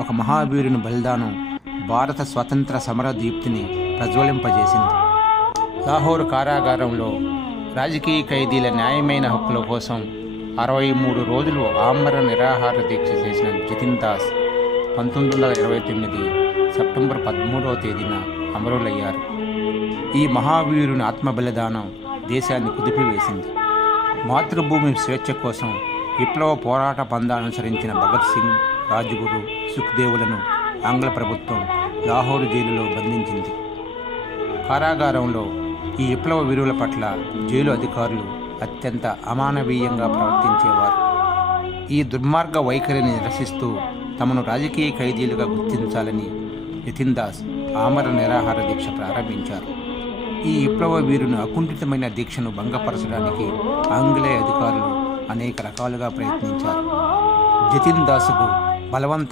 ఒక మహావీరుని బలిదానం భారత స్వతంత్ర సమర దీప్తిని ప్రజ్వలింపజేసింది. లాహోర్ కారాగారంలో రాజకీయ ఖైదీల న్యాయమైన హక్కుల కోసం అరవై మూడు రోజులు ఆమర నిరాహార దీక్ష చేసిన జతిన్ దాస్ పంతొమ్మిది వందల ఇరవై తొమ్మిది సెప్టెంబర్ పదమూడవ తేదీన అమరులయ్యారు. ఈ మహావీరుని ఆత్మ బలిదానం దేశాన్ని కుదిపివేసింది. మాతృభూమి స్వేచ్ఛ కోసం విప్లవ పోరాట పందా అనుసరించిన భగత్ సింగ్ రాజ్గురు సుఖ్దేవులను ఆంగ్ల ప్రభుత్వం లాహోరు జైలులో బంధించింది. కారాగారంలో ఈ విప్లవ వీరుల పట్ల జైలు అధికారులు అత్యంత అమానవీయంగా ప్రవర్తించేవారు. ఈ దుర్మార్గ వైఖరిని నిరసిస్తూ తమను రాజకీయ ఖైదీలుగా గుర్తించాలని నితిన్ దాస్ ఆమర నిరాహార దీక్ష ప్రారంభించారు. ఈ విప్లవ వీరుని అకుంఠితమైన దీక్షను భంగపరచడానికి ఆంగ్లేయ అధికారులు అనేక రకాలుగా ప్రయత్నించారు. జతిన్ దాసుకు బలవంతంగా